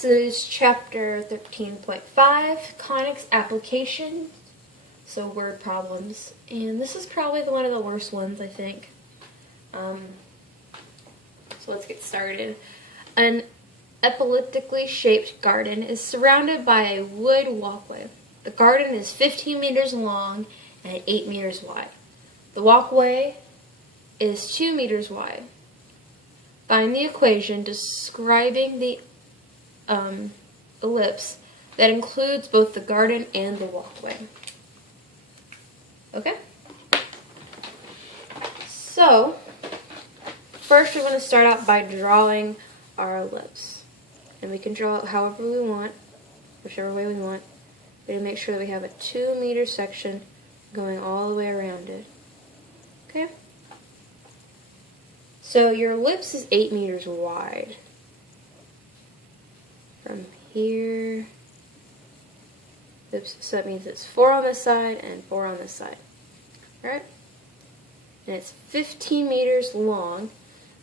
this is chapter 13.5, conics application, so word problems, and this is probably one of the worst ones, I think. So let's get started. An elliptically shaped garden is surrounded by a wood walkway. The garden is 15 meters long and 8 meters wide. The walkway is 2 meters wide. Find the equation describing the ellipse that includes both the garden and the walkway. Okay? So, first we're going to start out by drawing our ellipse. And we can draw it however we want, whichever way we want. We're going to make sure that we have a 2-meter section going all the way around it. Okay? So your ellipse is 8 meters wide. From here, oops, so that means it's 4 on this side and 4 on this side. Alright? And it's 15 meters long,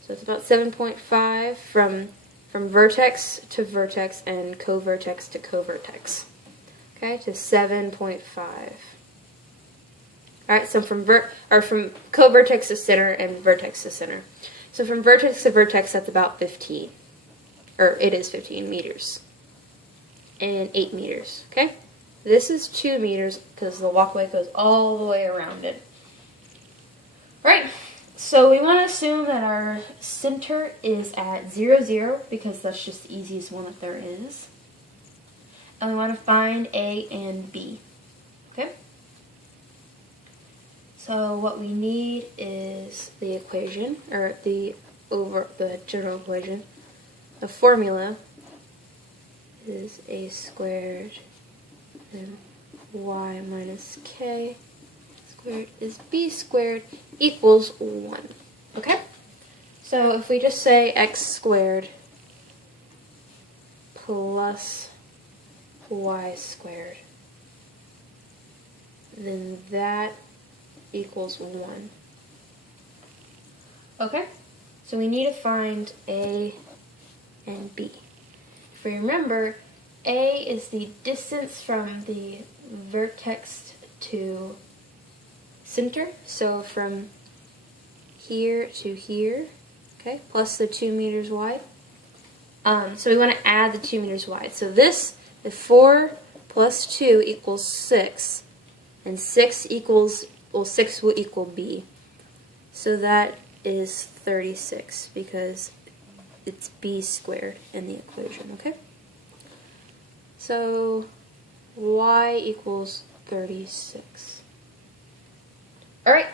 so it's about 7.5 from vertex to vertex and co-vertex to co-vertex. Okay, to 7.5. Alright, so from co-vertex to center and vertex to center. So from vertex to vertex, that's about 15. Or it is 15 meters. And 8 meters. Okay? This is 2 meters because the walkway goes all the way around it. Alright, so we want to assume that our center is at 0, 0 because that's just the easiest one that there is. And we want to find A and B. Okay? So what we need is the equation, or the general equation. The formula is a squared and y minus k squared is b squared equals 1. Okay? So if we just say x squared plus y squared, then that equals 1. Okay? So we need to find A and B. If we remember, A is the distance from the vertex to center, so from here to here, okay, plus the 2 meters wide. So we want to add the 2 meters wide. So this, the 4 plus 2 equals 6, and 6 equals, well, 6 will equal B. So that is 36 because it's b squared in the equation, okay? So y equals 36. Alright,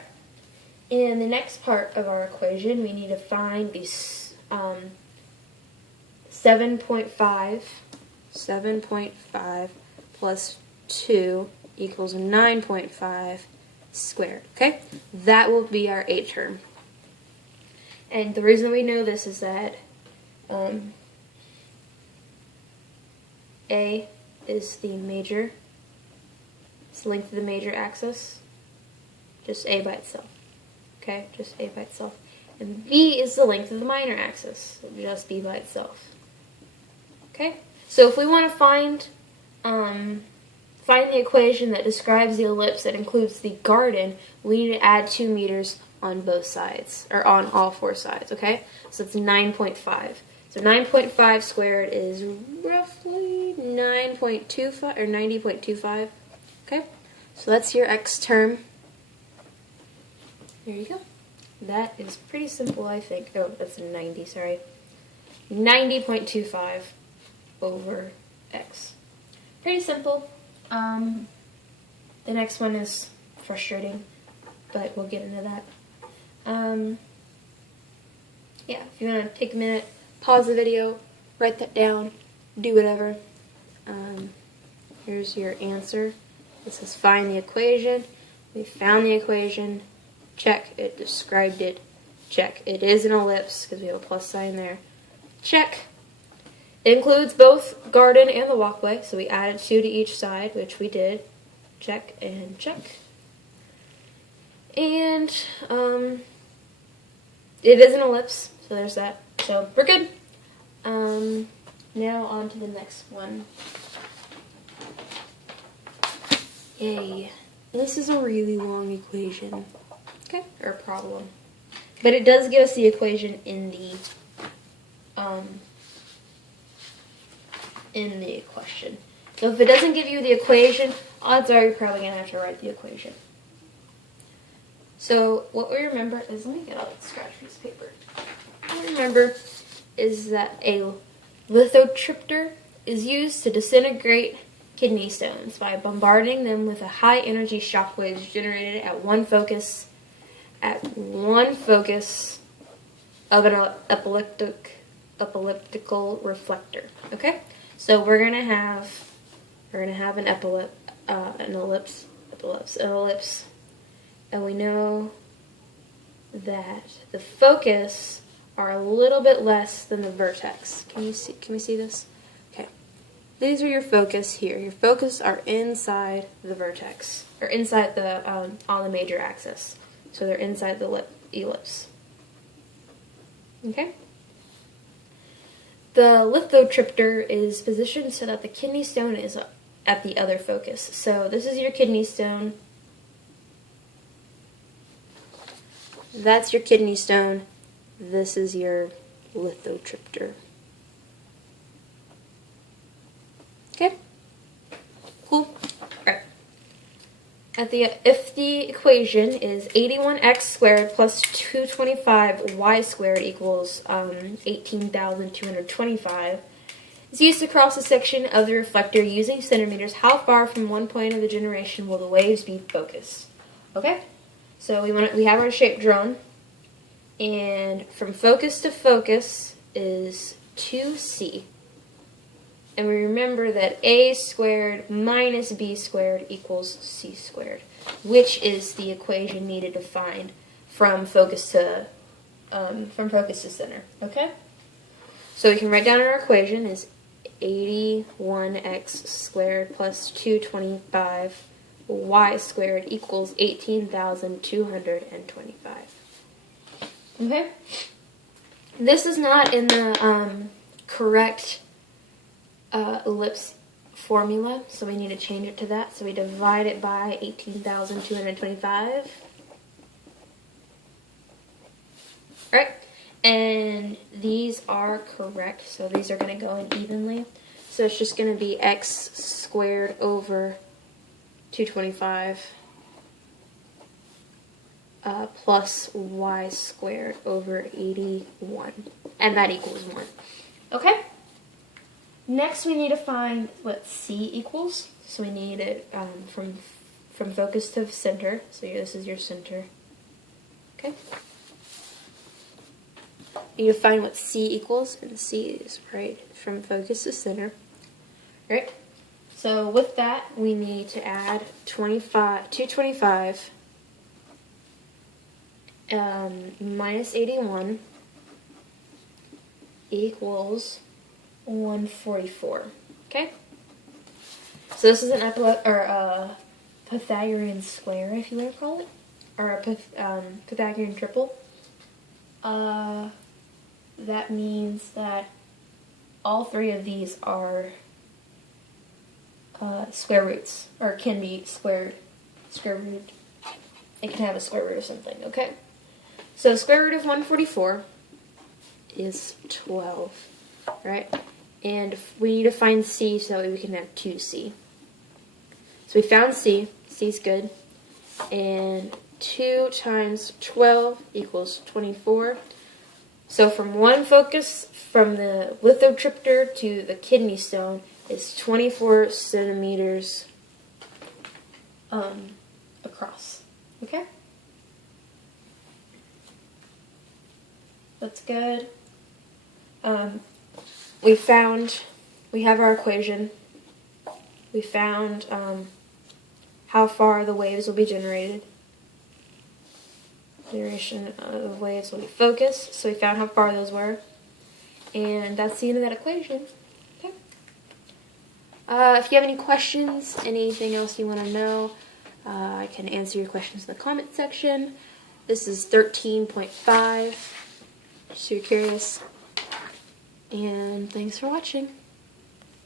in the next part of our equation, we need to find the 7.5 plus 2 equals 9.5 squared, okay? That will be our A term. And the reason we know this is that A is the major, it's the length of the major axis, just A by itself, okay, just A by itself. And B is the length of the minor axis, so just B by itself, okay? So if we want to find the equation that describes the ellipse that includes the garden, we need to add 2 meters on both sides, or on all 4 sides, okay? So it's 9.5. So 9.5 squared is roughly 9.25 or 90.25. Okay? So that's your x term. There you go. That is pretty simple, I think. Oh, that's 90, sorry. 90.25 over x. Pretty simple. The next one is frustrating, but we'll get into that. Yeah, if you want to take a minute, pause the video, write that down, do whatever. Here's your answer. This is find the equation. We found the equation. Check. It described it. Check. It is an ellipse because we have a plus sign there. Check. It includes both garden and the walkway, so we added 2 to each side, which we did. Check and check. And it is an ellipse, so there's that. So we're good. Now on to the next one. Yay. This is a really long equation. Okay, or problem. But it does give us the equation in the question. So if it doesn't give you the equation, odds are you're probably going to have to write the equation. So what we remember is, let me get out the scratch piece of paper. What we remember is that a lithotripter is used to disintegrate kidney stones by bombarding them with a high energy shock waves generated at one focus of an elliptical reflector. Okay, so we're gonna have an ellipse, and we know that the focus are a little bit less than the vertex. Can we see this? Okay. These are your focus here. Your focus are inside the vertex, or inside the on the major axis. So they're inside the ellipse. Okay. The lithotripter is positioned so that the kidney stone is at the other focus. So this is your kidney stone. That's your kidney stone. This is your lithotripter. Okay? Cool. Alright. If the equation is 81x squared plus 225y squared equals 18,225, is used to cross a section of the reflector using centimeters, how far from one point of the generation will the waves be focused? Okay? So we have our shape drawn. And from focus to focus is 2c. And we remember that a squared minus b squared equals c squared, which is the equation needed to find from focus to center. Okay? So we can write down our equation is 81x squared plus 225y squared equals 18,225. Okay? This is not in the correct ellipse formula, so we need to change it to that. So we divide it by 18,225. Alright, and these are correct, so these are going to go in evenly. So it's just going to be x squared over 225 plus y squared over 81, and that equals 1. Okay? Next we need to find what c equals. So we need it from focus to center. So this is your center. Okay? You need to find what c equals, and c is right from focus to center. Right? So with that, we need to add 225 minus 81 equals 144. Okay? So this is an Pythagorean square, if you want to call it, or a Pythagorean triple. That means that all three of these are square roots, or can be square root. It can have a square root of something, okay? So square root of 144 is 12, right? And we need to find c so that we can have 2c. So we found c. C's good. And 2 times 12 equals 24. So from one focus, from the lithotripter to the kidney stone, is 24 centimeters across. Okay? That's good. We have our equation. We found how far the waves will be generated. Generation of waves will be focused. So we found how far those were. And that's the end of that equation. Okay. If you have any questions, anything else you want to know, I can answer your questions in the comment section. This is 13.5. So you're curious. And thanks for watching.